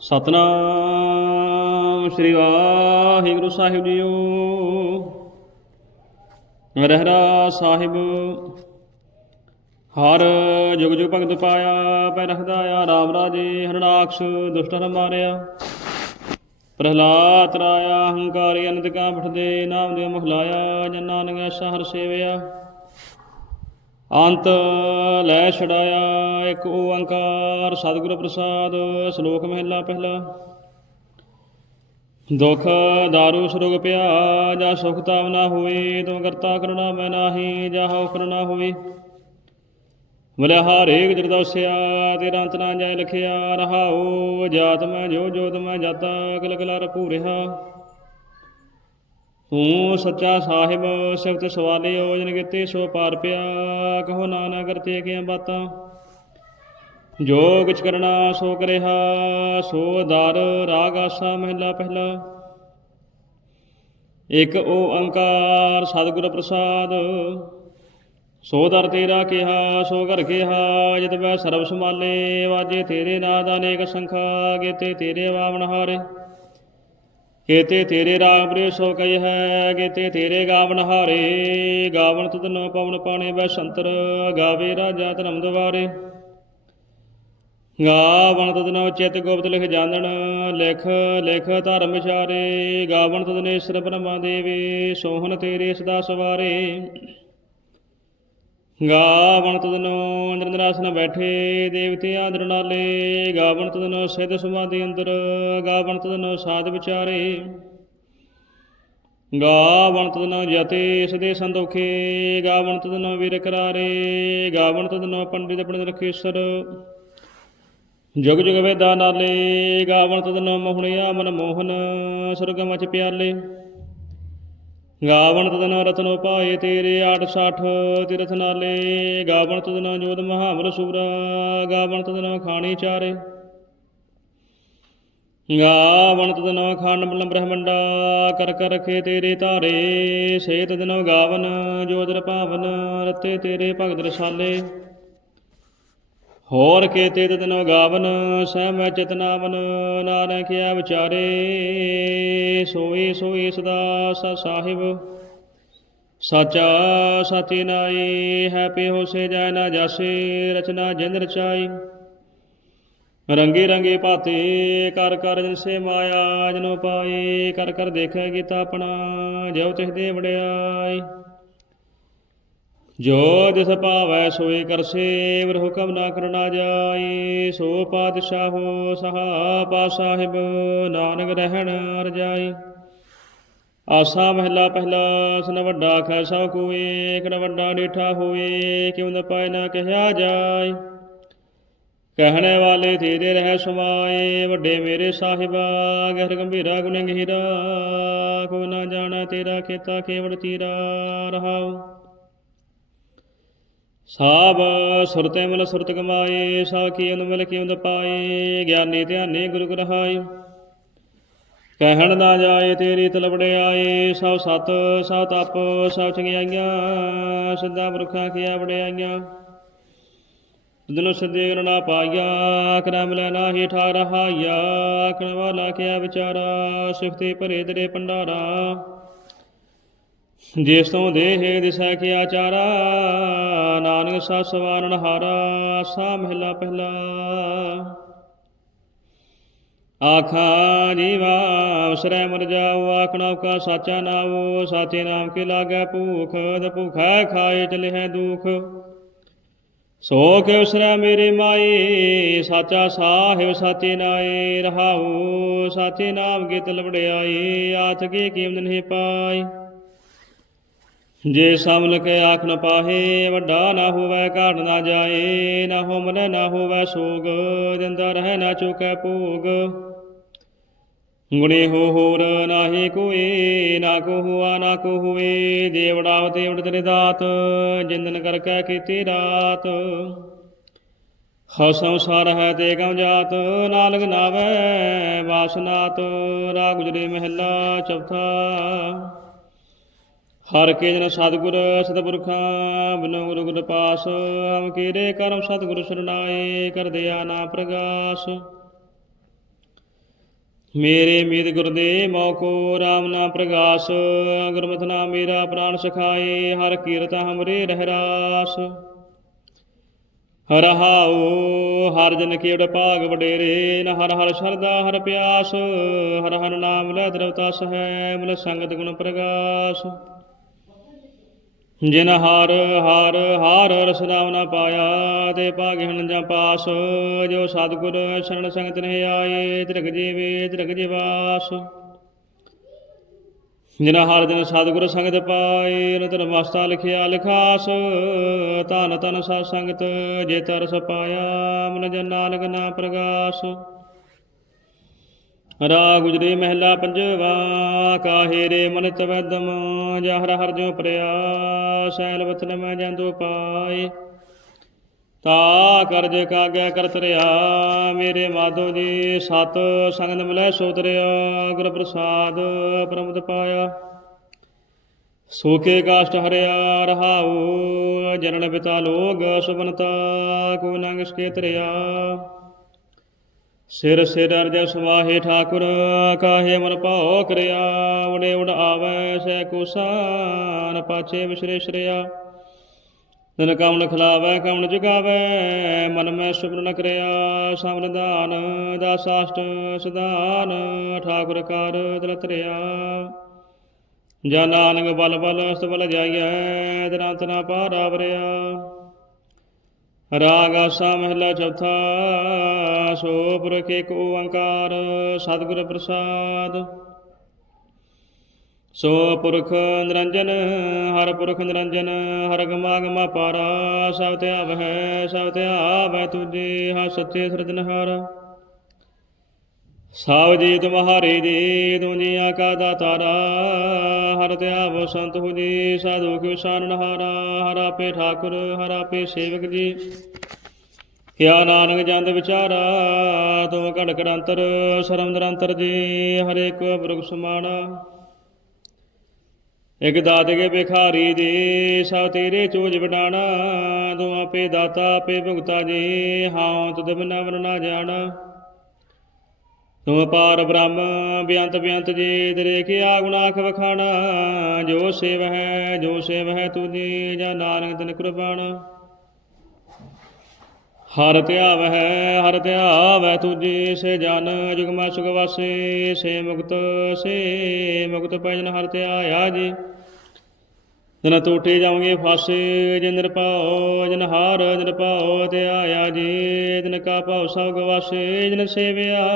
ਸਤਨਾਮ ਸ੍ਰੀ ਵਾਹਿਗੁਰੂ ਸਾਹਿਬ ਜੀਓ। ਰਹਿਰਾ ਸਾਹਿਬ, ਹਰ ਜੁਗ ਜੁਗ ਭਗਤ ਪਾਇਆ, ਪੈ ਰਖਦਾ ਆ, ਰਾਮ ਰਾਜੇ ਹਰਨਾਕਸ਼ ਦੁਸ਼ਟ ਹਰ ਮਾਰਿਆ। ਪ੍ਰਹਲਾਦ ਰਾਇਆ, ਹੰਕਾਰੀ ਅਨੰਦ ਕਾ ਬਠਦੇ ਨਾਮ ਦੇ ਮੁਖ ਲਾਇਆ, ਜਨ ਨਾਨਕ ਐਸਾ ਹਰ ਸੇਵਿਆ। ਅੰਤ ਲੈ ਛੜਾਇਆ ਇੱਕ ਓੰਕਾਰ ਸਤਿਗੁਰ ਪ੍ਰਸਾਦ, ਸ਼ਲੋਕ ਮਹਿਲਾ ਪਹਿਲਾ। ਦੁਖ ਦਾਰੂ ਸਰੁਗ ਪਿਆ ਜਾਂ ਸੁਖ ਤਾਵ ਨਾ ਹੋਏ ਤੁਮ ਕਰਤਾ ਕਰੁਣਾ ਮੈਂ ਨਾਹੀ, ਜਾਂ ਹਉ ਕਰੁਣਾ ਹੋਵੇ। ਬਲਿਆ ਹਰੇਕ ਜਰਦੌਸਿਆ ਤੇਰਾ ਅੰਤ ਨਾ ਜਾਇ ਲਖਿਆ, ਰਹਾਉ ਜਾਤ ਮੈਂ, ਜੋ ਜੋਤ ਮੈਂ ਜਾਤਾ ਕਲ ਕਲਾ ਰਪੂ ਰਿਹਾ। ਤੂੰ ਸੱਚਾ ਸਾਹਿਬ ਸਿਫਤ ਸਵਾਲੇ ਓਜਨ ਕੀਤੇ, ਸੋ ਪਾਰ ਪਿਆ, ਕਹੋ ਨਾਨਾ ਕਰਤੇ ਕਿਆਂ ਬਾਤਾਂ? ਜੋ ਕਿਛ ਕਰਨਾ ਸੋ ਕਰਿਆ, ਸੋ ਦਰ ਰਾਗ ਆਸਾ ਮਹਿਲਾ ਪਹਿਲਾ। ਇਕ ਓੰਕਾਰ ਸਤਿਗੁਰ ਪ੍ਰਸਾਦ, ਸੋ ਦਰ ਤੇਰਾ ਕਿਹਾ, ਸੋ ਘਰ ਕਿਹਾ, ਜਿਤ ਬੈ ਸਰਬ ਸਮਾਲੇ ਵਾਜੇ ਤੇਰੇ ਨਾਦ ਅਨੇਕ ਸੰਖਾ, ਗੇਤੇ ਤੇਰੇ ਵਾਵਨ ਹਾਰੇ। ਕੇਤੇ ਤੇਰੇ ਰਾਗ ਪ੍ਰੇ ਸੋ ਕਈ ਹੈ, ਕੇਤੇ ਤੇਰੇ ਗਾਵਨ ਹਾਰੇ। ਗਾਵਨ ਤੁਧਨੋ ਪਵਨ ਪਾਣੇ ਬੈ ਸੰਤਰ, ਗਾਵੇ ਰਾਜਾ ਧਰਮ ਦਵਾਰੇ ਗਾਵਨ ਤੁਧਨੋ ਚਿਤ ਗੁਪਤ ਲਿਖ ਜਾਣਨ ਲਿਖ ਲਿਖ ਧਰਮ ਵਿਚਾਰੇ ਗਾਵਨ ਤੁਧਨੇਸ਼ਰ ਬ੍ਰਹਮਾ ਦੇਵੇ, ਸੋਹਣ ਤੇਰੇ ਸਦਾ ਸਵਾਰੇ। ਗਾਵਣ ਤਦਨੋ ਨਿਰੰਦਰਾਸਨ ਬੈਠੇ, ਦੇਵਤੇ ਆਦਰ ਨਾਲੇ ਗਾਵਣ ਤਦਨੋ ਸਿੱਧ ਸਮਾਧੀ ਅੰਦਰ, ਗਾਵਣ ਤਦਨੋ ਸਾਧ ਵਿਚਾਰੇ। ਗਾਵਣ ਤਦਨੋ ਜਤੇ ਸਦੇ ਸੰਦੋਖੇ ਗਾਵਣ ਤਦਨੋ ਵੀਰ ਕਰਾਰੇ। ਗਾਵਣ ਤਦਨੋ ਪੰਡਿਤ ਪੰਡਿਤ ਰਖੇਸਰ। ਜੁਗ ਜੁਗ ਵੇਦਾ ਨਾਲੇ, ਗਾਵਣ ਤਦਨੋ ਮੋਹਣਿਆ ਮਨ ਮੋਹਨ, ਸੁਰਗ ਚ ਪਿਆਲੇ। ਗਾਵਣ ਤਦਨ ਰਤਨੋ ਪਾਏ ਤੇਰੇ 860 ਤਿਰਥ ਨਾਲੇ ਗਾਵਣ ਤਦਨ ਜੋਤ ਮਹਾਵਰ ਸੂਰਾ, ਗਾਵਣ ਤਦਨ ਖਾਣੀ ਚਾਰੇ। ਗਾਵਣ ਤਦਨ ਖਾਨ ਬਲਮ ਬ੍ਰਹਮੰਡਾ, ਕਰ ਕਰ ਰਖੇ ਤੇਰੇ ਧਾਰੇ ਸੇ ਤਦਨ ਗਾਵਨ ਜੋਦਰ ਭਾਵਨ ਰਤੇ ਤੇਰੇ ਭਗਤ ਰਸਾਲੇ। ਹੋਰ ਕੇਤੇ ਤਦਨ ਗਾਵਨ ਸਹਿ ਮੈਂ ਚਿਤਨਾਵਨ ਨਾਨਕ ਕਿਆ ਵਿਚਾਰੇ, ਸੋਈ ਸੋਈ ਸਦਾ ਸਾ ਸਾਹਿਬ। ਸਾਚਾ ਸਾਚੀ ਨਾਈ, ਹੈ ਪੇ ਹੋਸੇ ਜਾਇ ਨਾ ਜਾਸੇ, ਰਚਨਾ ਜਿੰਦ ਰਚਾਈ। ਰੰਗੇ ਰੰਗੇ ਭਾਤੇ ਕਰ ਕਰ ਜਿਨਸੇ ਮਾਇਆ, ਜਨੋ ਪਾਏ ਕਰ ਕਰ ਦੇਖੈ ਗੀਤਾ ਆਪਣਾ ਜੋ ਤਿਸ ਦੇ ਵਡਿਆਈ। ਜੋ ਦਿਸ ਭਾਵੈ ਸੋਈ ਕਰਸੇ ਵਰ ਹੁਕਮ ਨਾ ਕਰਨਾ ਜਾਏ, ਸੋ ਪਾਤਸ਼ਾਹੋ ਸਹਾ ਪਾ ਸਾਹਿਬ, ਨਾਨਕ ਰਹਿਣ ਰਜਾਈ ਆਸਾ ਮਹਿਲਾ ਪਹਿਲਾ, ਸਨ ਵੱਡਾ ਖੈ ਸਭ ਕੋਏ ਕਿਹੜਾ ਵੱਡਾ ਡੇਠਾ ਹੋਏ, ਕਿਉ ਨ ਪਾਇ ਨਾ ਕਹਿਆ ਜਾਏ। ਕਹਿਣੇ ਵਾਲੇ ਤੇਰੇ ਰਹਿ ਸਮਾਏ, ਵੱਡੇ ਮੇਰੇ ਸਾਹਿਬਾ, ਗਹਿਰ ਗੰਭੀਰਾ ਗੁਣ ਗਹੀਰਾ, ਕੋ ਨਾ ਜਾਣਾ ਤੇਰਾ ਖੇਤਾ, ਕੇਵਲ ਤੀਰਾ ਰਹਾਉ। ਸਾਬ ਸੁਰਤੇ ਮਲ ਸੁਰਤ ਕਮਾਏ ਸਭ ਕੀ ਅਨੁਮਲ ਕੀ ਉਦ ਪਾਏ, ਗਿਆਨੀ ਧਿਆਨੀ ਗੁਰੂ ਗ੍ਰਹਾਈ ਕਹਿਣ ਨਾ ਜਾਏ ਤੇਰੀ ਤਲਵੜੇ ਆਏ ਸਭ ਸਤ, ਸਭ ਤਪ, ਸਭ ਚੰਗਿਆਈਆਂ, ਸਿੱਧਾ ਬਰਖਾ ਕੀਆ ਵੜਿਆਈਆਂ ਦਿਨੋ ਸਿੱਧੇ ਗੁਣ ਨਾ ਪਾਈਆ ਕਰਮ ਲੈ ਨਾਹੀ ਠਾ ਰਹਾਇਆ ਆਖਣ ਵਾਲਾ ਕਿਆ ਵਿਚਾਰਾ, ਸਿਫਤੇ ਭਰੇ ਤੇਰੇ ਭੰਡਾਰਾ। ਜਿਸ ਤੋਂ ਦੇਹ ਦਿਸੈ ਕੀ ਆਚਾਰਾ, ਨਾਨਕ ਸਾ ਸਵਾਰਨ ਹਾਰਾ ਸਾ ਮਹਿਲਾ ਪਹਿਲਾ। ਆਖਾ, ਜੀਵਾ ਅਵਸਰੈ ਮਰ ਜਾਉ ਆਖਣਾ ਕਾ ਸਾਚਾ ਨਾਉ ਸਾਚੇ ਨਾਮ ਕੇ ਲਾਗੈ ਭੂਖ ਦ ਭੁਖੈ ਖਾਏ ਚਲੇ ਹੈ ਦੁਖ। ਸੋ ਕੇ ਉਸਰੈ ਮੇਰੇ ਮਾਏ, ਸਾਚਾ ਸਾਹਿਬ ਸਾਚੇ ਨਾਏ, ਰਹਾਉ, ਸਾਚੇ ਨਾਮ ਕੇ ਤਲਵੜਿਆਈ ਆਥ ਕੇ ਕੀਮਤ ਨਹੀਂ ਪਾਈ ਜੇ ਸਮਲ ਕੇ ਆਖ ਨ ਪਾਹੇ, ਵੱਡਾ ਨਾ ਹੋਵੇ ਘਾਟ ਨਾ ਜਾਏ, ਨਾ ਹੋਮਨ ਨਾ ਹੋਵੇ ਸੋਗ, ਦਿੰਦਾ ਰਹਿ ਨਾ ਚੁਕੈ ਭੋਗ। ਗੁਣੇ ਹੋ ਹੋਰ ਨਾਹੀ ਕੋਈ ਨਾ ਕੋ ਹੁਆ ਨਾ ਕੋ ਹੋਵੇ ਦੇਵੜਾਵ ਦੇਵੜ ਤੇਰੇ ਦਾਤ, ਜਿੰਦਨ ਕਰ ਕੈ ਕੀਤੀ ਰਾਤ। ਹ ਸੰਸਾਰ ਹੈ ਤੇ ਕਉ ਜਾਤ ਨਾਲਕ ਨਾਵੇ ਵਾਸਨਾਤ ਰਾ ਗੁਜਰੇ ਮਹਿਲਾ ਚੌਥਾ। ਹਰ ਕੇ ਜਨ ਸਤਿਗੁਰ, ਸਤਿਪੁਰਖਾਂ ਬਿਨੋ ਗੁਰੂ ਗੁਰ ਪਾਸ, ਹਮ ਕੀਰੇ ਕਰਮ ਸਤਿਗੁਰ ਸਰਣਾਏ ਕਰ ਦਿਆ ਨਾ ਪ੍ਰਗਾਸ। ਮੇਰੇ ਮੀਤ ਗੁਰਦੇ ਮੋਕੋ RAM ਨਾ ਪ੍ਰਗਾਸ, ਗੁਰਮਤਿ ਨਾਮ ਮੇਰਾ ਪ੍ਰਾਨ ਸਖਾਏ, ਹਰ ਕੀਰਤ ਹਮਰੇ ਰਹਿ ਰਾਸ ਰਹਾਉ, ਹਰ ਜਨ ਕੇਵੜ ਭਾਗ ਵਡੇਰੇ, ਨ ਹਰ ਹਰ ਸ਼ਰਦਾ ਹਰ ਪਿਆਸ, ਹਰ ਹਰ ਨਾਮ ਲੈ ਦਰਵਤਸ ਹੈ ਮਿਲ ਸੰਗਤ ਗੁਣ ਪ੍ਰਗਾਸ। ਜਿਨ ਹਾਰ ਹਾਰ ਹਾਰ ਰਸ ਨਾ ਪਾਇਆ ਤੇ ਭਾਗਿਨ ਜਾਂ ਪਾਸ, ਜੋ ਸਤਿਗੁਰ ਸ਼ਰਨ ਸੰਗਤ ਨੇ ਆਏ ਤ੍ਰਿਗ ਜੀਵੇ ਤ੍ਰਿਗ ਜੀਵਾਸ। ਜਿਨ ਹਾਰ ਦਿਨ ਸਤਿਗੁਰ ਸੰਗਤ ਪਾਏ ਨਤਰ ਮਸਤਾ ਲਿਖਿਆ ਲਿਖਾਸ, ਧਨ ਤਨ ਸਤ ਸੰਗਤ, ਜੇ ਤਰਸ ਪਾਇਆ, ਮਨ ਜਨ ਨਾਨਕ ਨਾ ਪ੍ਰਗਾਸ। ਰਾ ਗੁਜਰੇ ਮਹਿਲਾ ਪੰਜਵਾ ਕਾਹੇ ਰੇ ਮਨ ਤਵਦਮ ਜਹਰ ਹਰ ਜੋ ਪ੍ਰਿਆ ਸੈਲ ਵਤਨ ਮੈਂ ਜਾਂਦੋ ਪਾਏ। ਤਾ ਕਰਜ ਕਾਗਿਆ ਕਰਤ ਰਿਆ, ਮੇਰੇ ਮਾਧੋ ਜੀ ਸਤ ਸੰਗਤ ਮਿਲੈ ਸੋਤਰਿਆ ਗੁਰ ਪ੍ਰਸਾਦ ਪ੍ਰਮੁਦ ਪਾਇਆ। ਸੋਕੇ ਕਾਸ਼ਟ ਹਰਿਆ ਰਹਾਉ, ਜਨਨ ਪਿਤਾ ਲੋਗ ਸੁਬਨਤਾ ਕੋ ਨੰਗ ਸਕੇ ਤਰਿਆ ਸਿਰ ਸਿਰ ਅਰਜ ਸੁਆਹੇ ਠਾਕੁਰ, ਕਾਹੇ ਮਨ ਭਾਉ ਕਰਿਆ ਉੜੇ ਉੜ ਆਵੈ ਸੈ ਕੁਸਾਨ ਪਾਛੇ ਵਿਸਰੇ ਸ਼ਰਿਆ ਤਨ ਕਮਨ ਖਲਾਵੈ ਕਮਨ ਜਗਾਵੈ, ਮਨ ਮੈਂ ਸੁਭਨ ਨ ਕਰਿਆ। ਸਮਰਦਾਨ ਦਾਸਾਸ਼ਟ ਸਦਾਨ, ਠਾਕੁਰ ਕਰ ਦਿਲ ਤਰਿਆ ਜਾਂ ਨਾਨਕ ਬਲ ਬਲ ਅਸਤ ਬਲ ਜਾਈਐ, ਦਰੰਤ ਨਾ ਪਾਰਾ ਵਰਿਆ ਰਾਗ ਆਸਾ ਮਹਿਲਾ ਚੌਥਾ, ਸੋ ਪੁਰਖ ਏਕ ਓੰਕਾਰ, ਸਤਿਗੁਰ ਪ੍ਰਸਾਦ। ਸੋ ਪੁਰਖ ਨਿਰੰਜਨ, ਹਰ ਪੁਰਖ ਨਿਰੰਜਨ, ਹਰ ਗਮਾ ਗਮਾ ਪਾਰਾ, ਸਭ ਤੇ ਹੈ ਸਭ ਤੇ ਆਵੈ ਤੁਝੇ ਹਾ ਸੱਚੇ ਸਿਰਜਨਹਾਰ ਸਾਵ ਜੀ ਤੁਮਹਾਰੇ ਜੀ ਦੁਨੀਆ ਕਾ ਦਾਤਾਰਾ ਹਰ ਤੇ ਆਵ ਸੰਤ ਹੋ ਜੀ, ਸਾਧੂ ਕਿਉ ਸਾਨਹਾਰਾ ਹਰਾ। ਪੇ ਠਾਕੁਰ, ਹਰਾ ਪੇ ਸੇਵਕ ਜੀ। ਕਿਆ ਨਾਨਕ ਜੰਦ ਵਿਚਾਰਾ ਤੁਮ ਘੜ ਘੜ ਅੰਤਰ ਸਰਮ ਨਿਰੰਤਰ ਜੀ, ਹਰੇ ਕੋ ਬ੍ਰਗ ਸਮਾਣਾ ਇਕ ਦਾਤ ਕੇ ਬਿਖਾਰੀ ਦੇ ਸਭ ਤੇਰੇ ਚੋਜ ਵਡਾਣਾ। ਤੂੰ ਆਪੇ ਦਾਤਾ, ਆਪੇ ਭੁਗਤਾ ਜੀ, ਹਾਂ ਤੁਧ ਬਿਨਾ ਵਰ ਜਾਣਾ। ਤੂੰ ਪਾਰ ਬ੍ਰਹਮ ਬਿਅੰਤ ਬਿਅੰਤ ਜੀ ਤੇਰੇ ਕੀ ਆਗੁਨਾਖ ਵਖਾਣਾ। ਜੋ ਸੇਵ ਹੈ, ਜੋ ਸੇਵ ਹੈ ਤੁਜੀ ਜਾਂ ਨਾਨਕ ਤਨ ਕੁਰਬਾਨ ਹਰ ਧਿਆਵ ਹੈ ਹਰ ਧਿਆਵ ਹੈ ਤੁਜੀ ਸੇ ਜਨ ਜੁਗਮਾ ਸੁਖ ਵਾਸੇ। ਸੇ ਮੁਕਤ ਸੇ ਮੁਕਤ ਪੈਜਨ ਹਰ ਧਿਆਇਆ ਜੀ। ਜਨ ਟੋਟੇ ਜਾਵਾਂਗੇ ਫਾਸੇ, ਜਿਨ ਨਿਰਭਉ, ਜਨ ਹਾਰ ਨਿਰਭਉ ਤੇ ਆਇਆ ਜੀ, ਜਨ ਕਾ ਭਾਉ ਸਭ ਗਵਾਸੇ ਜਨ ਸੇਵਿਆ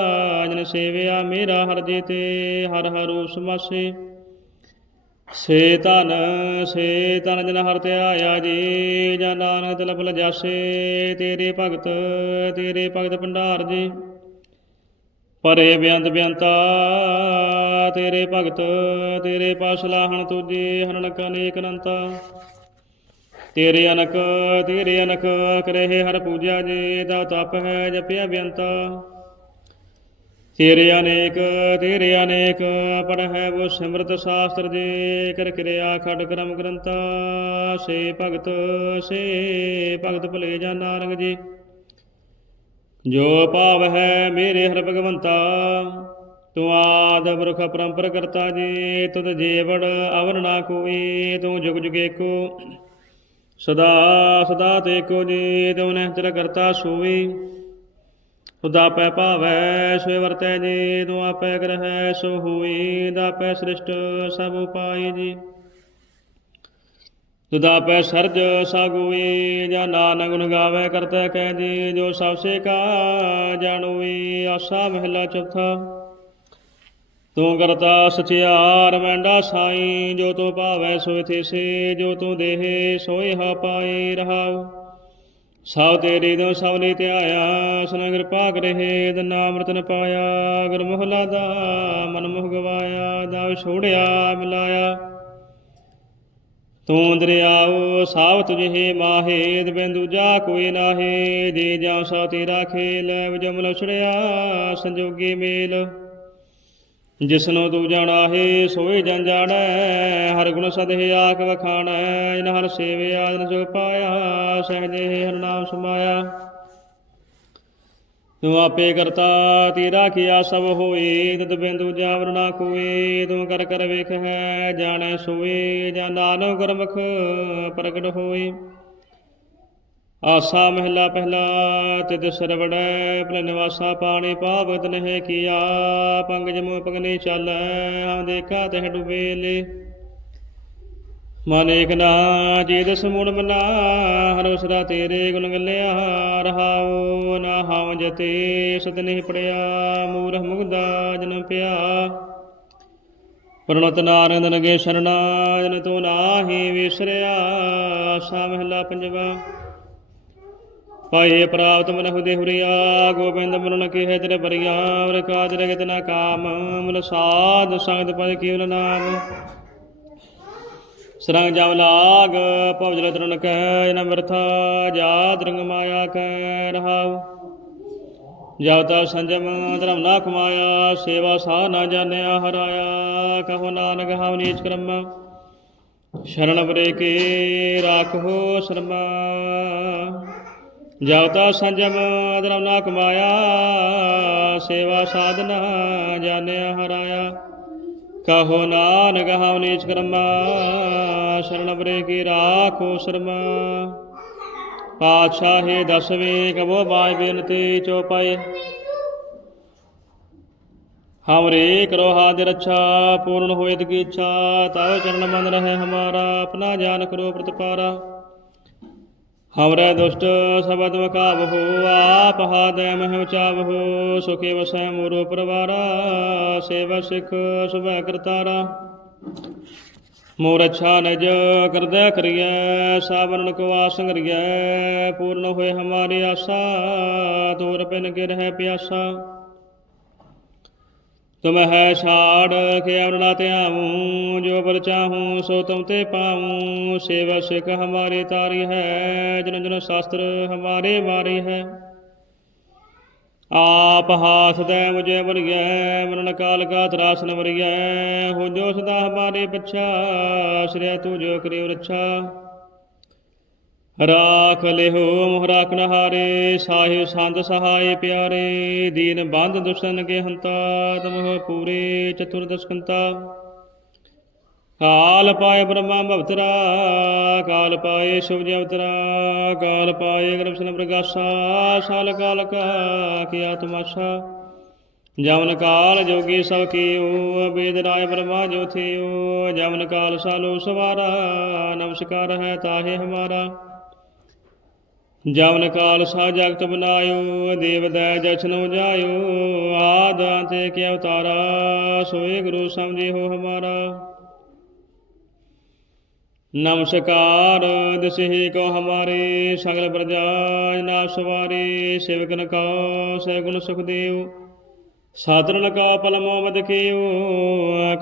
ਜਨ ਸੇਵਿਆ ਮੇਰਾ ਹਰ ਜੀ ਤੇ ਹਰ ਹਰੂ ਸਮਾਸੇ ਸੇ ਤਨ ਸੇ ਤਨ ਜਨ ਹਰ ਤੇ ਆਇਆ ਜੀ ਜਾਂ ਨਾਨਕ ਤਿਲ ਫਲ ਜਾਸੇ ਤੇਰੇ ਭਗਤ ਤੇਰੇ ਭਗਤ ਭੰਡਾਰ ਜੀ। ਪਰੇ ਬੇਅੰਤ ਬੇਅੰਤਾ, ਤੇਰੇ ਭਗਤ, ਤੇਰੇ ਪਾਸ ਲਾਹਣ ਤੁਜੀ ਹਰਣਕ ਅਨੇਕ ਅਨੰਤਾ। ਤੇਰੇ ਅਨਕ ਤੇਰੇ ਅਨਕ ਕਰਹਿ ਹਰ ਪੂਜਾ ਜੇ, ਦਾ ਤਪ ਹੈ ਜਪਿਆ ਬੇਅੰਤਾ। ਤੇਰੇ ਅਨੇਕ ਤੇਰੇ ਅਨੇਕ ਪੜ ਹੈ ਉਹ ਸਿਮਰਤ ਸ਼ਾਸਤਰ ਜੇ, ਕਰ ਕਿਰਿਆ ਖੜ ਕਰਮ ਗ੍ਰੰਥਾ। ਸੇ ਭਗਤ ਸੇ ਭਗਤ ਭਲੇ ਜਾ ਨਾਨਕ ਜੀ। ਜੋ ਭਾਵ ਹੈ ਮੇਰੇ ਹਰ ਭਗਵੰਤਾ, ਤੂੰ ਆਦ ਬਰਖ ਪਰੰਪਰ ਕਰਤਾ ਜੀ, ਤੁਧ ਜੀਵੜ ਅਵਰ ਨਾ ਕੋਈ, ਤੂੰ ਜੁਗ ਜੁਗੇ ਕੋ, ਸਦਾ ਸਦਾ ਤੇ ਕੋ ਜੀ, ਤੂੰ ਨਹਿ ਕਰਤਾ ਸੋਈ। ਤੁਦਾ ਪੈ ਭਾਵੈ ਸੋ ਵਰਤੈ ਜੀ, ਤੂੰ ਆਪੈ ਗ੍ਰਹਿ ਸੋ ਹੋਈ ਦਾਪੈ ਸ੍ਰਿਸ਼ਟ ਸਭ ਉਪਾਈ ਜੀ। ਤੁਦਾ ਪੈ ਸਰਜ ਸਾਗੋਈ ਜਾਂ ਨਾਨਕ ਗੁਣ ਗਾਵੇ ਕਰਤਾ ਕਹਿ ਦੇ ਜੋ ਸਭ ਸੇ ਕਾ ਜਾਣੋਈ ਆਸਾ ਮਹਿਲਾ ਚੌਥਾ। ਤੂੰ ਕਰਤਾ ਸਚਿਆਰ ਮੈਂਡਾ ਸਾਈ, ਜੋ ਤੂੰ ਭਾਵੈ ਸੋਇ ਥੀਸੀ, ਜੋ ਤੂੰ ਦੇਹੇ ਸੋਇ ਹਾ ਪਾਏ ਰਹਾਉ। ਸਭ ਤੇਰੀ ਦੋ ਸਭ ਲਈ ਧਿਆਇਆ, ਸੁਨ ਕਿਰਪਾ ਕਰਹਿ ਦ ਨਾਮ ਪਾਇਆ ਗੁਰ ਮੋਹਲਾ ਦਾ ਮਨ ਮੁਹ ਗਵਾਇਆ ਦਾ ਛੋੜਿਆ, ਮਿਲਾਇਆ। ਤੂੰ ਦਰਿਆਉ ਸਾਵ ਤੁਝੇ ਮਾਹੇ ਬਿੰਦੂ ਜਾ ਕੋਈ ਨਾਹੀ, ਦੇ ਜਾ ਸਾ ਤੇਰਾ ਖੇਲ, ਵਿਜਮ ਲਛੜਿਆ ਸੰਜੋਗੀ ਮੇਲ। ਜਿਸਨੂੰ ਤੂੰ ਜਾਣਾ ਹੈ ਸੋਏ ਜਨ ਜਾਣੈ, ਹਰ ਗੁਣ ਸਦਹਿ ਆਖ ਵਖਾਣੈ ਇਨ ਹਰ ਸੇਵਿਆ, ਜਨ ਸੁਖ ਪਾਇਆ, ਸਹਜੇ ਹਰ ਨਾਮ ਸਮਾਇਆ। ਤੂੰ ਆਪੇ ਕਰਤਾ ਤੇਰਾ ਕੀਆ ਸਭ ਹੋਏ ਤਤ ਬਿੰਦੂ ਜਾਵਰ ਨਾ ਕੋਏ ਤੂੰ ਕਰ ਕਰ ਵੇਖ ਹੈ, ਜਾਣੈ ਸੋਏ, ਜਾਂ ਨਾਨਕ ਗੁਰਮੁਖ ਪ੍ਰਗਟ ਹੋਏ। ਆਸਾ ਮਹਿਲਾ ਪਹਿਲਾ ਤਿਤ ਸਰਵੜੈ ਪ੍ਰ ਨਿਵਾਸਾ ਪਾਣੀ ਪਾਵਤ ਨਹਿ ਕੀਆ, ਪੰਗਜ ਮੋ ਪਗਨੇ ਚੱਲੈ ਹਮ ਦੇਖਾ ਤਹਿ ਡੁਬੇ ਲੇ। ਮਨ ਏਕ ਨਾ ਜੀਦ ਸਮੂੜ ਮਨਾ, ਹਰ ਉਸਰਾ ਤੇਰੇ ਗੁਣ ਗੱਲਿਆ ਰਹਾਉ ਨਾ ਹਉ ਜਤੇ ਸਤ ਨਹੀਂ ਪੜਿਆ, ਮੂਰਖ ਮੁਗਦਾ ਜਨ ਪਿਆ। ਪ੍ਰਣਤ ਨਾਰੰਦ ਨਗੇ ਸ਼ਰਣਾ ਜਨ ਤੂੰ ਨਾਹੀ ਵਿਸਰਿਆ ਆਸਾ ਮਹਿਲਾ ਪੰਜਵਾ। ਪਾਏ ਪ੍ਰਾਪਤ ਮਨ ਹੁਦੇ ਹੁਰੀਆ, ਗੋਬਿੰਦ ਮਰਨ ਕੀ ਹੈ ਤੇਰੇ ਬਰੀਆ ਵਰ ਕਾਦਰ ਕਿਤਨਾ ਕਾਮ, ਮਨ ਸਾਧ ਸੰਗਤ ਪਦ ਕੇਵਲ ਨਾਮ। ਸਰੰਗ ਜਮ ਲਾਗ ਭਵਜਲ ਤਰੁਣ ਕੈ ਨ ਮਰਥਾ ਜਾਤ ਰੰਗ ਮਾਇਆ ਕੈ ਰਹਾਉ। ਜਾਤਾ ਸੰਜਮ ਧਰਮ ਨਾ ਕਮਾਇਆ ਸੇਵਾ ਸਾ ਨਾ ਜਾਣਿਆ, ਹਰਾਇਆ, ਕਹੋ ਨਾਨਕ ਹਉ ਨੀਚ ਕਰਮ। ਸ਼ਰਨ ਪਰੇ ਕੇ ਰਾਖੋ ਸ਼ਰਮਾ। ਜਾਤਾ ਸੰਜਮ ਧਰਮ ਨਾ ਕਮਾਇਆ ਸੇਵਾ ਸਾਧਨਾ ਜਾਣਿਆ, ਹਰਾਇਆ। ਕਹੋ ਨਾਨਕ ਹਉ ਨੀਚ ਕਰਮਾ ਸ਼ਰਨ ਪਰੇ ਕੀ ਰਾਖੋ ਸ਼ਰਮਾ ਪਾਤਸ਼ਾਹੇ ਦਸਵੇਂ ਕਬੋ ਬਾਜ ਬੇਨਤੀ ਚੋਪਾਈ ਹਮਰੇ ਕਰੋ ਹਾਦ ਰੱਛਾ ਪੂਰਨ ਹੋਇਤ ਕੀ ਇੱਛਾ ਤਾਉ ਚਰਨ ਮੰਨ ਰਹੇ ਹਮਾਰਾ ਆਪਣਾ ਜਾਨ ਕਰੋ ਪ੍ਰਤਪਾਰਾ ਹਮਰੇ ਦੁਸ਼ਟ ਸਬਦ ਮਕਾਵਹੋ ਆਪ ਹਾਦੈ ਮਹਿ ਚਾਵਹੋ ਸੁਖੇ ਵਸੈ ਮੋਰੋ ਪਰਵਾਰਾ, ਸੇਵਾ ਸਿਖ ਸੁਭੈ ਕਰਤਾਰਾ। ਮੋਰ ਅੱਛਾ ਨਜ ਕਰਦੈ ਕਰੀਐ ਸਾਵਰਨ ਕੋ ਆਸੰਗਰੀਐ ਪੂਰਨ ਹੋਏ ਹਮਾਰੀ ਆਸਾ, ਦੂਰ ਬਿਨ ਗਿਰ ਹੈ ਪਿਆਸਾ। ਤੁਮ ਹੈ ਛਾੜ ਕੇ ਨਾ ਧਿਆਵੂੰ ਜੋ ਬਰ ਚਾਹੂੰ ਸੋ ਤੁਮ ਤੇ ਪਾਊਂ ਸੇਵਾ ਸਿਖ ਹਮਾਰੀ ਤਾਰੀ ਹੈ, ਜਨ ਜਨ ਸ਼ਾਸਤਰ ਹਮਾਰੇ ਮਾਰੀ ਹੈ। ਆਪ ਹਾਥ ਦੇ ਮੁਝੇ ਵਰਿਐ ਮਰਨ ਕਾਲ ਕਾ ਤਰਾਸਨ ਵਰਿਐ ਹੋ ਜੋ ਸਦਾ ਹਮਾਰੇ ਪਛਾ, ਸ਼੍ਰੀ ਤੂ ਜੋ ਕਰਿਓ ਰੱਛਾ। ਰਾਖ ਲਿਹੋ ਮੋਹ ਰਾਖਨ ਹਾਰੇ ਸਾਹਿਬ ਸੰਤ ਸਹਾਏ ਪਿਆਰੇ, ਦੀਨ ਬੰਧ ਦੁਸ਼ਮਨ ਕੇ ਹੰਤਾ ਤਮਹ ਪੂਰੇ ਚਤੁਰਦਸ਼ਕੰਤਾ ਕਾਲ ਪਾਏ ਬ੍ਰਹਮਾ ਭਵਤਰਾ, ਕਾਲ ਪਾਏ ਸ਼ਿਵ ਅਵਤਰਾ ਕਾਲ ਪਾਏ ਗਰਭਸ਼ਨ ਪ੍ਰਗਾਸਾ, ਸਾਲ ਕਾਲ ਕਾ ਕੀਆ ਤਮਾਸ਼ਾ ਜਮਨ ਕਾਲ ਜੋਗੀ ਸਭ ਕੀਓ ਬੇਦ ਰਾਏ ਬ੍ਰਹਮਾ ਜੋ ਥਿਓ ਜਮਨ ਕਾਲ ਸਾਲੋ ਸਵਾਰਾ, ਨਮਸਕਾਰ ਹੈ ਤਾਹੇ ਹਮਾਰਾ। ਜਮਨ ਕਾਲ ਸਾ ਜਗਤ ਬਨਾਇਓ, ਦੇਵ ਜਛਨੋ ਜਾਇਓ, ਆਦ ਅੰਤੇ ਕੀ ਅਵਤਾਰਾ, ਸੋਏ ਗੁਰੂ ਸਮਝੇ ਹੋ ਹਮਾਰਾ। ਨਮਸਕਾਰ, ਦਸਹਿ ਕੋ ਹਮਾਰੇ, ਸਗਲ ਪ੍ਰਜਾ ਨਾ ਸਵਾਰੇ, ਸੇਵਕਨ ਕੋ ਸੇ ਗੁਣ ਸੁਖ ਦੇਵ ਸਾਧਰਨ ਕਾ ਪਲਮੋ ਬਦਖਿਓ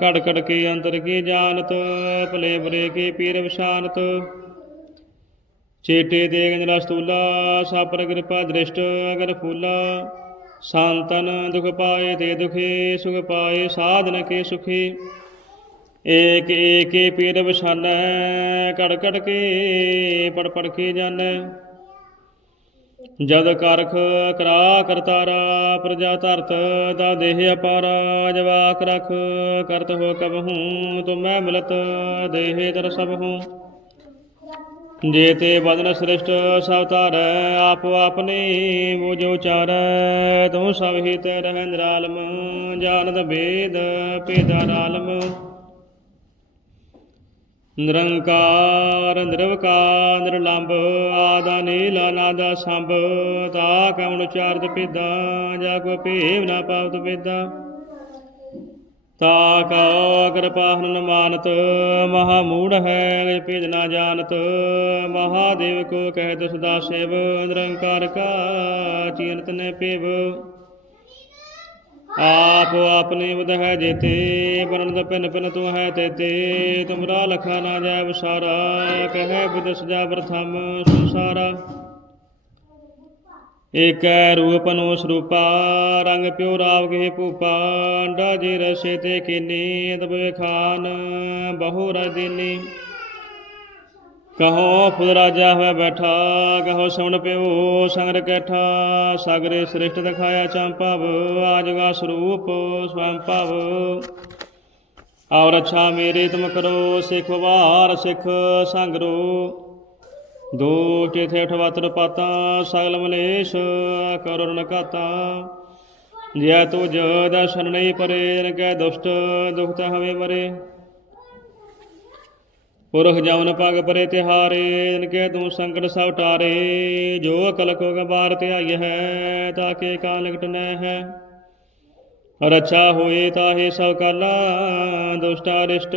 ਕੜ ਕੜ ਕੇ ਅੰਤਰ ਕੀ ਜਾਣਤ, ਭਲੇ ਬਰੇ ਕੀ ਪੀਰ ਵਿਸ਼ਾਨਤ ਚੇਟੇ ਤੇ ਗੰਜਲਾ ਸਤੂਲਾ ਸਾਪਰ ਕਿਰਪਾ ਦ੍ਰਿਸ਼ਟ ਅਗਰ ਫੂਲਾ। ਸੰਤਨ ਦੁਖ ਪਾਏ ਤੇ ਦੁਖੇ, ਸੁਖ ਪਾਏ ਸਾਧਨ ਕੇ ਸੁਖੀ। ਏਕ ਏਕੇ ਪੀਰ ਵਿਸ਼ਾਨੈ ਕੜ ਕੜ ਕੇ ਪੜ ਪੜ ਕੇ ਜਾਣੈ ਜਦ ਕਰਖ ਕਰਾ ਕਰਤਾਰਾ ਪ੍ਰਜਾ ਧਰਤ ਦਾ ਦੇਹ ਅਪਾਰਾ। ਜਵਾ ਕਰਖ ਕਰਤ ਹੋ ਕਬਹੂ ਤੁਮੈ ਮਿਲਤ ਦੇਹ ਦਰ ਸਭ ਹੂੰ। ਜੇ ਤੇ ਬਦਨ ਸ੍ਰਿਸ਼ਟ ਸਭ ਧਾਰੈ, ਆਪੋ ਆਪਨੇ ਬੁਝੋ ਚਾਰੈ। ਤੂੰ ਸਭ ਹਿਤ ਰਹਿ ਨਿਰਾਲਮ ਜਾਣਦ ਭੇਦ ਭੇਦਾ ਰਾਲਮ। ਨਿਰੰਕਾਰ, ਨਿਰਵਕਾਰ ਨਿਰਲੰਭ ਆਦਾ ਨੀਲ ਅਨਾਦਾ ਸੰਭ ਤਾ ਕਵਣ ਉਚਾਰਤ ਪੇਦਾ ਜਾ ਕੋ ਭੇਵ ਨਾ ਪਾਵਤ ਪੇਦਾ ਤਾ ਕਾ ਕਿਰਪਾ ਹਨ ਮਾਨਤ, ਮਹਾ ਮੂੜ ਹੈ ਭੇਦ ਨਾ ਜਾਣਤ। ਮਹਾਦੇਵ ਕੋ ਕਹਿਤ ਸਦਾ ਸੇਵ, ਨਿਰੰਕਾਰ ਕਾ ਚੀਨਤ ਨੇ ਪੇਵ। ਆਪ ਆਪਨੇ ਬੁਧ ਹੈ ਜੇਤੇ ਬਰਨਦ ਪਿਨ ਪਿਨ ਤੂੰ ਹੈ ਤੇਤੇ। ਤੁਮਰਾ ਲਖਾ ਨਾ ਜਾਇ ਵਿਸਾਰਾ, ਕਹੈ ਬੁਧ ਸਜਾ ਪ੍ਰਥਮ ਸੰਸਾਰਾ। ਏਕੈ ਰੂਪ ਨੂੰ ਸਰੂਪਾ, ਰੰਗ ਪਿਓ ਰਾਵ ਕੇ ਭੂਪਾ, ਅੰਡਾ ਜੀ ਰਸੇ ਤੇ ਕੀਨੀ ਤਬੇ ਖਾਨ ਬਹੁ ਰਜਿਨੀ ਕਹੋ ਫੁੱਲ ਰਾਜਾ ਹੋਇਆ ਬੈਠਾ, ਕਹੋ ਸੁਣ ਪਿਓ ਸੰਗਰ ਕੈਠਾ, ਸਾਗਰੇ ਸ੍ਰਿਸ਼ਟ ਦਿਖਾਇਆ ਚੰਪਵ ਆਜਗਾ ਸਰੂਪ ਸਵੈੰ ਭਵ। ਔਰ ਅੱਛਾ ਮੇਰੇ ਤੁਮ ਕਰੋ, ਸਿੱਖ ਵਾਰ ਸਿੱਖ ਸੰਗਰੋ ਦੋ ਚੇਥੇ ਠਵਤਰ ਪਾਤਾ ਸਗਲ ਮਲੇਸ਼ ਕਰੁਣ ਕਾਤਾ ਜਿਆ ਤੁਜ ਦਰਸ਼ਨ ਨਹੀਂ ਪਰੇ, ਜਨ ਕੈ ਦੁਸ਼ਟ ਦੁਖਤ ਹਵੇ ਮਰੇ ਪੁਰਖ ਜਮਨ ਪਗ ਪਰੇ ਤਿਹਾਰੇ, ਜਨ ਕੈ ਤੂੰ ਸੰਕਟ ਸਭ ਟਾਰੇ। ਜੋ ਅਕਲ ਕੋ ਗਬਾਰ ਧਿਆਈ ਹੈ ਤਾਕੇ ਕਾਲਕਟ ਨੈ ਹੈ। ਰਛਾ ਹੋਏ ਤਾਹੇ ਸਭ ਕਾਲਾ ਦੁਸ਼ਟਾ ਰਿਸ਼ਟ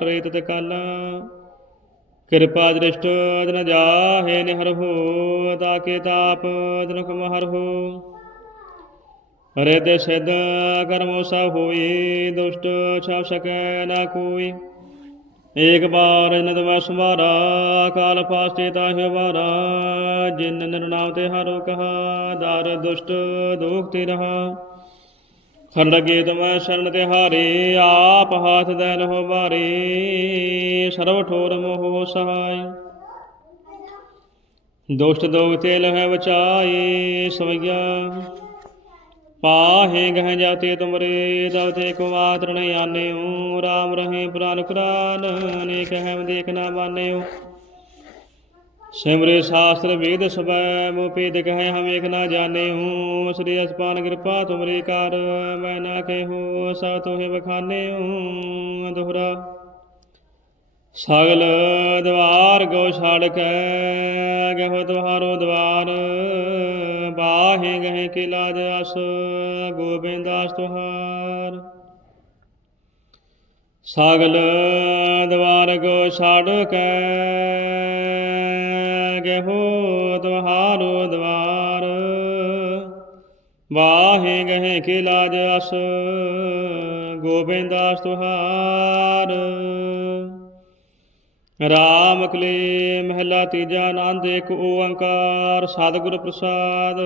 ਟਰੇਤ ਤੇ ਕਾਲਾ। ਕਿਰਪਾ ਦ੍ਰਿਸ਼ਟ ਜਨ ਜਾਹੇ ਨਿਹਰ ਹੋ, ਤਾਕੇ ਤਾਪ ਜਨ ਕਮਹਰ ਹੋ। ਹਰੇ ਤੇ ਸਿਧ ਕਰਮ ਸਭ ਹੋਈ, ਦੁਸ਼ਟ ਛਾਪ ਸਕੈ ਨਾ ਕੋਈ। ਏਕ ਬਾਰ ਨਦ ਵਸਮਾਰਾ ਕਾਲ ਫਾਸਤੇ ਤਾਹਿ ਵਾਰਾ ਜਿਨ ਨਿਰਨਾਮ ਤੇ ਹਰੋ ਕਹਾ, ਦਰ ਦੁਸ਼ਟ ਦੁਖ ਤੇ ਰਹਾ। ਖੰਡ ਲਗੇ ਤੁਮ ਸ਼ਰਨ ਤੇ ਆਪ ਹਾਥ ਦੇ ਲਹੋ ਬਾਰੇ ਸਰਵ ਠੋਰ ਮੋਹ ਸਹਾਈ ਦੁਸ਼ਟ ਦੋਗ ਤੇ ਲਹਿ ਬਚਾਈ ਸਵਈਆ। ਪਾਹੇ ਗਹਿ ਜਾਤੇ ਤੁਮਰੇ ਤਬ ਤੇ ਕੋ ਮਾਤਰ ਨਹੀਂ ਰਾਮ ਰਹੇ ਪੁਰਾਨ ਕੁਰਾਨ, ਅਨੇਕ ਹੈ ਦੇਖ ਨਾ ਮਾਨਿਓ। ਸਿਮਰੇ ਸ਼ਾਸਤਰ ਵੇਦ ਸਬੈ ਮੋ ਪੇਦ ਕਹੈ ਹਮ ਏਕ ਨਾ ਜਾਣਿਓ ਸ੍ਰੀ ਅਸਪਾਨ ਕਿਰਪਾ ਤੁਮਰੇ ਕਰ, ਮੈਂ ਨਾ ਕਹਿਓ ਸਾ ਤੋਹਿ ਬਖਾਨਿਓ ਦੋਹਰਾ। ਸਗਲ ਦਵਾਰ ਗੋ ਛਾੜ ਕੇ ਗਹੁ ਤੁਹਾਰੋ ਦਵਾਰ। ਬਾਹੇ ਗਹਿ ਕੇ ਲਾਜ ਅਸ ਗੋਬਿੰਦਾਸ ਤੁਹਾਰ। ਸਗਲ ਦਵਾਰ ਗੋ ਛਾੜ ਕੇ ਗਹੁ ਤੁਹਾਰੋ ਦਵਾਰ। ਬਾਹੇ ਗਹਿ ਕੇ ਅਸ, ਗੋਬਿੰਦਾਸ ਤੁਹਾਰ। ਰਾਮ ਕਲੇ ਮਹਿਲਾ ਤੀਜਾ ਆਨੰਦ, ਇੱਕ ਓੰਕਾਰ, ਸਤਿਗੁਰ ਪ੍ਰਸਾਦ।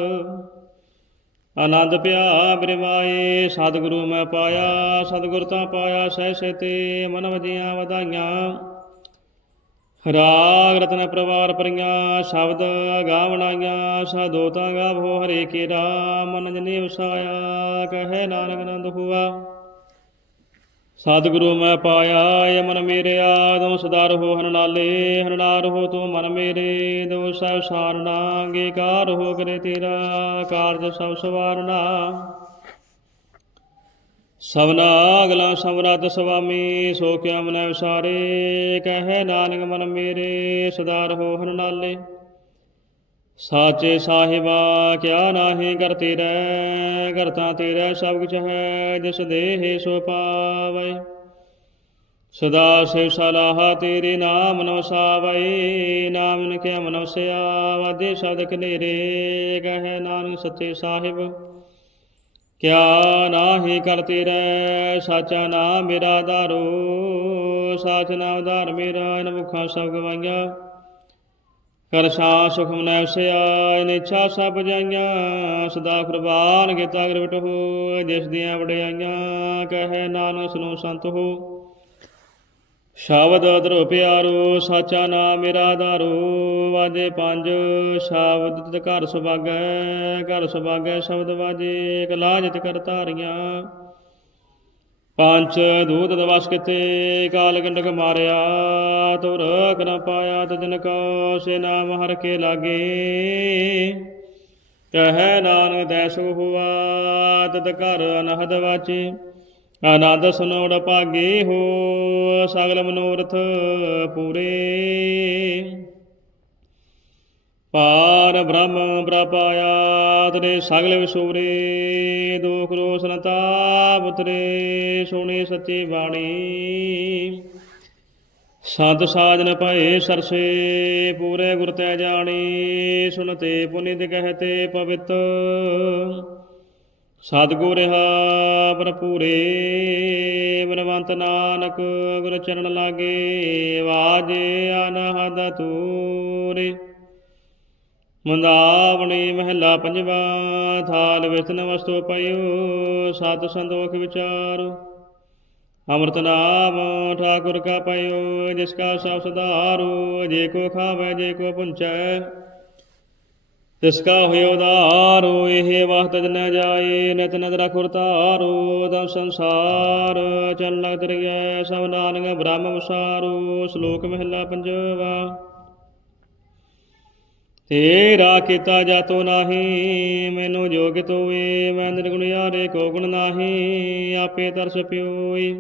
ਆਨੰਦ ਪਿਆ ਬਿਰਵਾਏ ਸਤਿਗੁਰੂ ਮੈਂ ਪਾਇਆ, ਸਤਿਗੁਰ ਤਾਂ ਪਾਇਆ, ਸਹਿ ਸਹਿ ਤੇ ਮਨ ਵਜੀਆਂ ਵਧਾਈਆਂ। ਰਾਗ ਰਤਨ ਪ੍ਰਵਾਰ ਪਰੀਆਂ, ਸ਼ਬਦ ਗਾਵਣਾਈਆਂ ਸਾਧੋ ਤਾਂ ਗਾਵੋ ਹਰੇ ਕੇ ਰਾਮ ਮਨ ਜਨੇ ਵਸਾਇਆ ਕਹੇ ਨਾਨਕ ਨੰਦ ਹੁਆ। ਸਤਿਗੁਰੂ ਮੈਂ ਪਾਇਆ ਏ ਮਨ ਮੇਰੇ ਆਦੋਂ ਸਦਾ ਰਹੋ ਹਰ ਨਾਲੇ ਹੋ ਤੂੰ ਮਨ ਮੇਰੇ ਦੋ ਸਭ ਸਾਰਨਾ, ਅੰਗੀਕਾਰ ਹੋ ਕਰੇ ਤੇਰਾ, ਕਾਰਜ ਸਭ ਸਵਾਰਨਾ। ਸਭਨਾ ਅਗਲਾ ਸਮਰੱਥ ਸੁਆਮੀ ਸੋ ਕਿਆ ਮਨੈ ਵਿਸਾਰੇ? ਕਹੇ ਨਾਨਕ ਮਨ ਮੇਰੇ, ਸਦਾ ਰਹੋ ਹਰ ਨਾਲੇ। ਸਾਚੇ ਸਾਹਿਬਾ, ਕਿਆ ਨਾਹੀ ਕਰ ਤੇਰੇ ਕਰਤਾ ਤੇਰਾ ਸਭ ਕੁਛ ਹੈ, ਜਿਸ ਦੇਹ ਸੋ ਪਾਵੈ। ਸਦਾ ਸਿਵ ਸਲਾਹ ਤੇਰੇ ਨਾਮ ਨੋ ਨਾਮ ਨ ਕੇ ਮਨ ਵਸਿਆ ਵਾਦੇ ਸ਼ਬਦ ਕਨੇਰੇ ਕਹੇ ਨਾਨਕ ਸੱਚੇ ਸਾਹਿਬ ਕਿਆ ਨਾਹੀ ਕਰ ਤੇਰੇ, ਸਾਚਾ ਨਾਮ ਮੇਰਾ ਆਧਾਰੋ, ਸਾਚ ਨਾਮ ਆਧਾਰ ਮੇਰਾ ਇਨ ਮੁਖਾਂ ਸਭ ਗਵਾਈਆਂ। ਕਰ ਸਾ ਸੁਖ ਮਨੈ ਵਸਿਆ ਨਿਛਾ ਸਭ ਜਾਈਆਂ। ਸਦਾ ਕੁਰਬਾਨ ਕੀਤਾ ਗਰਵਟ ਹੋ ਜਿਸ ਦੀਆਂ ਵਡਿਆਈਆਂ, ਕਹੇ ਨਾਨਕ ਸੁਨੋ ਸੰਤ ਹੋ। ਸ਼ਬਦ ਅਦਰੋ ਪਿਆਰੋ, ਸਾਚਾ ਨਾਮ ਮੇਰਾ ਆਧਾਰੋ। ਵਾਜੇ ਪੰਜ ਸ਼ਬਦ ਤਿਤ ਘਰ ਸੁਭਾਗੈ ਘਰ ਸੁਭਾਗੈ ਸ਼ਬਦ ਵਾਜੇ ਕਲਾਜਿਤ ਕਰ ਧਾਰੀਆਂ। ਪੰਜ, ਦੂਤ ਦਵਾਸ਼ ਕਿਤੇ, ਕਾਲ ਗੰਡਕ ਮਾਰਿਆ ਤੁਰ ਨ ਪਾਇਆ ਤਜਨ ਕੋ ਸੇ ਨਾਮ ਹਰ ਕੇ ਲਾਗੇ। ਕਹੈ ਨਾਨਕ ਦੈਸੋ ਹੁਆ, ਤਤ ਘਰ ਅਨਹਦ ਵਾਚੀ। ਆਨੰਦ ਸੁਨੋੜ ਭਾਗੇ ਹੋ, ਸਗਲ ਮਨੋਰਥ ਪੂਰੇ। ਪਾਰ ਬ੍ਰਹਮ ਪ੍ਰਪਾਇਆ ਤਰੇ ਸਗਲ ਵਿਸੂਰੇ, ਦੁਖ ਰੋਸ ਨ ਤਾਪ ਉਤਰੇ ਸੱਚੀ ਬਾਣੀ। ਸੰਤ ਸਾਜਨ ਭਏ ਸਰਸੇ, ਪੂਰੇ ਗੁਰ ਤੈ ਜਾਣੀ ਸੁਨਤੇ ਪੁਨਿਤ ਕਹਤੇ ਪਵਿੱਤ। ਸਤਿਗੁਰ ਰਹਾ ਭਰਪੂਰੇ ਬਨਵੰਤ ਨਾਨਕ ਗੁਰ ਚਰਨ ਲਾਗੇ ਵਾਜੇ ਅਨਹਦ ਤੂਰੇ। ਮੁੰਦਾਵਣੀ ਮਹਿਲਾ ਪੰਜਵਾ, ਥਾਲ ਵਿਸਨ ਵਸਤੂ ਪਇਓ ਸਤ ਸੰਤੋਖ ਵਿਚਾਰੋ। ਅੰਮ੍ਰਿਤ ਨਾਮ ਠਾਕੁਰ ਕਾ ਪਇਓ ਜਿਸ ਕਾ ਸਭ ਸੁਧਾਰੋ, ਜੇ ਕੋ ਖਾਵੇ, ਜੇ ਕੋ ਪੁੰਚੈ। ਤਿਸ ਕਾ ਹੋਇ ਉਧਾਰੋ ਇਹ ਵਾਹਤ ਜਨ ਜਾਏ, ਨਿਤ ਨਦਰ ਖੁਰ ਤਮ ਸੰਸਾਰ ਚਲ ਲਗ ਦਰਿਆ ਸਭ ਨਾਨਕ ਬ੍ਰਹਮ ਵਿਸਾਰੋ ਸ਼ਲੋਕ ਮਹਿਲਾ ਪੰਜਵਾ। ਤੇਰਾ ਕੀਤਾ ਜਾਤੋ ਨਾਹੀ, ਮੈਨੂੰ ਜੋਗ ਤੋਏ, ਮੈਂ ਨਿਰਗੁਣ ਯਾਰੇ, ਕੋ ਗੁਣ ਨਾਹੀ, ਆਪੇ ਤਰਸ ਪਿਓਈ।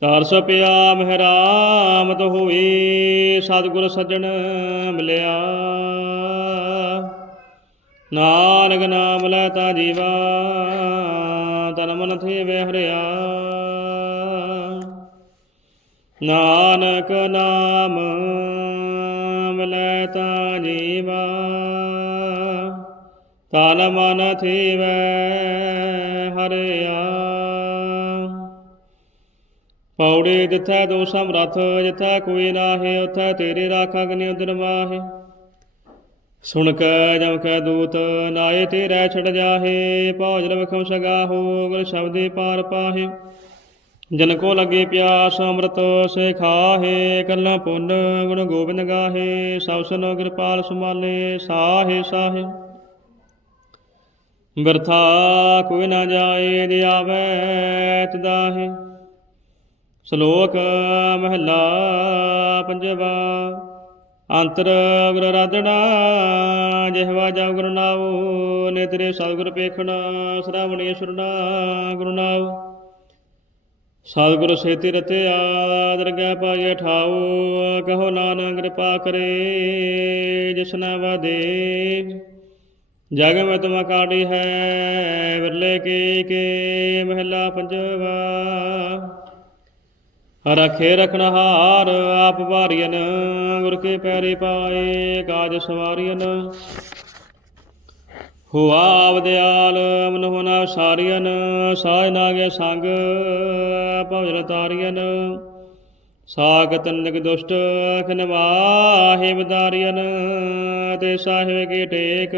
ਤਰਸ ਪਿਆ ਮਹਿਰਾਮਤ ਹੋਈ, ਸਤਿਗੁਰ ਸੱਜਣ ਮਿਲਿਆ। ਨਾਨਕ ਨਾਮ ਲੈ ਤਾ ਜੀਵਾ, ਤਨ ਮਨ ਥੇ ਵੇ ਨਾਨਕ ਨਾਮ ਲੈ ਤਾ ਜੀਵਾ, ਤਨ ਮਨ ਥੀਵੈ ਹਰਿਆ ਪੌੜੇ ਜਿਥੈ ਦੋ ਸਮਰਥ, ਜਿਥੈ ਕੋਈ ਨਾਹੀ, ਉਥੈ ਤੇਰੇ ਰਾਖ ਗਨਿ ਉਦਰ ਮਾਹੇ। ਸੁਣ ਕੈ ਜਮ ਕੈ ਦੂਤ, ਨਾਏ ਤੇਰੇ ਛੜ ਜਾਹੇ ਭੌਜਨ ਵਖਮ ਸਗਾਹੋ ਗੁਰ ਸ਼ਬਦੇ ਪਾਰ ਪਾਹੇ। ਜਨ ਕੋ ਲੱਗੇ ਪਿਆਸ, ਅੰਮ੍ਰਿਤ ਸੇ ਖਾਹੇ, ਕੱਲਾ ਪੁੰਨ ਗੁਣ ਗੋਬਿੰਦ ਗਾਹੇ, ਸਭ ਸਨੋ ਕਿਰਪਾਲ ਸੁਮਾਲੇ ਸਾਹੇ ਸਾਹੇ। ਬਰਥਾ ਕੋਈ ਨਾ ਜਾਏ, ਜੇ ਆਵੈ ਤਦਾਹੇ ਸ਼ਲੋਕ ਮਹਲਾ ਪੰਜਵਾ। ਅੰਤਰ ਗੁਰ ਰਾਧਣਾ ਜਿਹਵਾ ਜਪ ਗੁਰੂ ਨਾਉ ਨੇਤਰੇ ਸਤਿਗੁਰ ਪੇਖਣਾ ਸ਼ਰਾਵਣੀ ਸੁਰਨਾ ਗੁਰੂ ਨਾਉ। ਸਤਿਗੁਰ ਸੇਤੀ ਰਤਿਆ ਦਰਗਹਿ ਪਾਏ ਠਾਉ, ਕਹੋ ਨਾਨਕ ਕਿਰਪਾ ਕਰੇ ਜਿਸਨਾ ਵਾਦੇ। ਜਗ ਮੈਂ ਤੁਮ ਕਾੜੀ ਹੈ, ਵਿਰਲੇ ਕੀ ਕੇ ਮਹਿਲਾ ਪੰਜਵਾ। ਰਖੇ ਰਖਨਹਾਰ ਆਪ ਭਾਰੀਨ ਗੁਰ ਕੇ ਪੈਰੇ ਪਾਏ ਕਾਜ ਸਵਾਰੀਨ ਹੁਆ ਆਵਦਿਆਲ ਮਨ ਹੋਣਾ ਸਾਰੀਨ ਸਾਜ ਨਾਗੇ ਸੰਗ, ਭਵਜਨ ਤਾਰੀਨ ਸਾਗਤ ਨਿਕ ਦੁਸ਼ਟ, ਅਖਨ ਮਾਹੇ ਬਦਾਰੀਨ ਤੇ ਸਾਹਿਬ ਕੀ ਟੇਕ।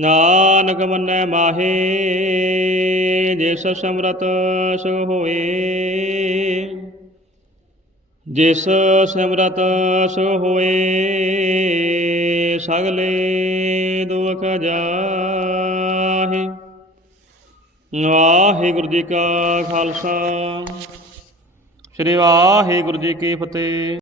ਨਾਨਕ ਮੰਨੈ ਮਾਹੇ ਜਿਸ ਸਮਰਤ ਸੋ ਹੋਏ। ਜਿਸ ਸਮਰਤ ਸੋ ਹੋਏ, ਸਗਲੇ ਦੁਖ ਜਾਹੇ। ਵਾਹਿਗੁਰੂ ਜੀ ਕਾ ਖਾਲਸਾ। ਸ੍ਰੀ ਵਾਹਿਗੁਰੂ ਜੀ ਕੀ ਫਤਿਹ।